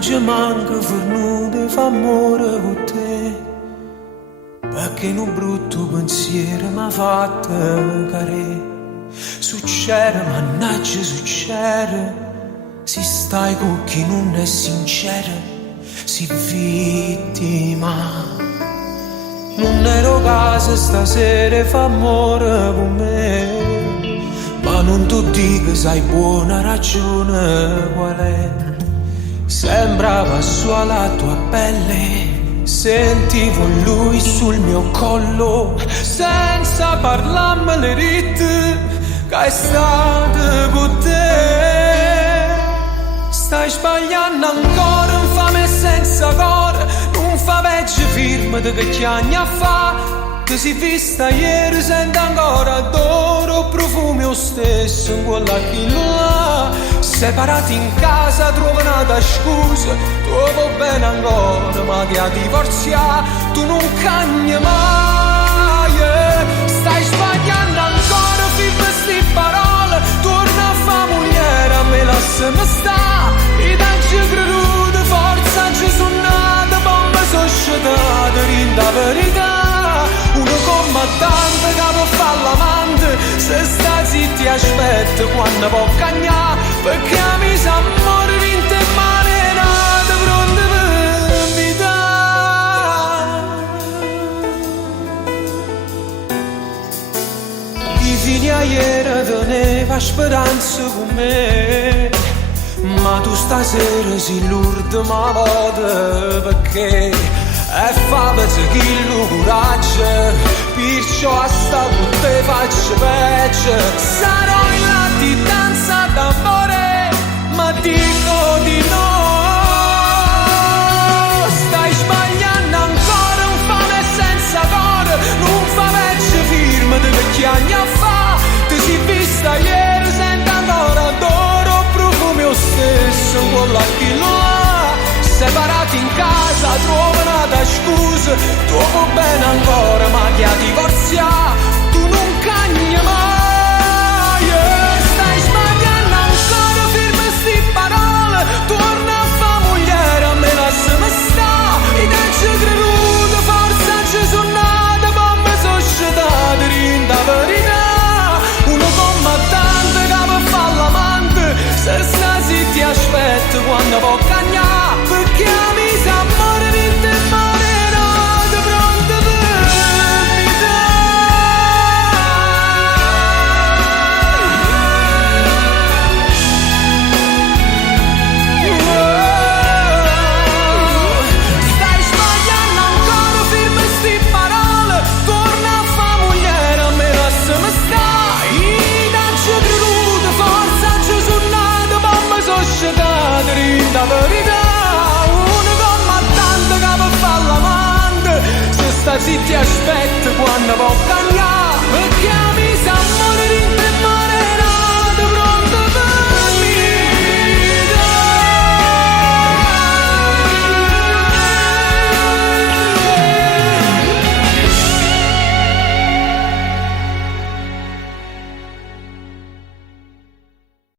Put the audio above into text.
ci manca fornuto fa amore con te, perché in un brutto pensiero m'ha fatto care. Succede, mannaggia succede, si stai con chi non è sincero, si vittima. Non ero casa stasera fa amore con me, ma non tu dico sai buona ragione qual è. Sembrava sua la tua pelle, sentivo lui sul mio collo, senza parlarmi le ritte che è stato con te. Stai sbagliando ancora, infame senza cuore, non fa peggio firma di che anni fa. Che si vista ieri sento ancora d'oro, profumi lo stesso in quella chi là. Separati in casa trovano una scusa, trovo bene ancora ma ti ha divorziato, tu non cagni mai. Stai sbagliando ancora, film sti parole, torna a fa mogliere, a me lasciami sta. I tanti creduti, forza ci sono nate, bombe sono scetate, rinda verità. Uno combattente che può fare l'amante, se sta zitti aspetta quando può cagnare, perché a mi sa amore vinte e manerate pronte per mi dare. I figli a ieri teneva speranza con me, ma tu stasera si l'urda ma vada, perché e fa per chi lo coraggio, perciò a sta con te faccio peggio. Sarò in latitanza d'amore, ma dico di no. Stai sbagliando ancora, un fame senza cuore, non fa peggio firma di vecchi anni fa. Ti si vista ieri, sento ancora d'oro, profumi lo stesso con la chilo. Separati in casa, trovano una scusa, trovo bene ancora, ma chi ha divorziato, tu non cagni mai. Stai sbagliando ancora, firma sti parole, torna a fa mogliere, a me lasciami sta. I tanti creduti, forza ci sono nate, bombe sono scetate, rinda verità. Uno combattente che può fare l'amante, se sta zitti aspetta quando può cagnare. Perché mi sa amore vinte e manerate pronte per mi Stai sbagliando ancora, firma sti parole, torna a fa mogliere, a me lasciami stai. I tanti creduti, forza ci sono nate, bombe sono scetate, rinda verità. Se sta zitti aspetta quando può cagnare, perché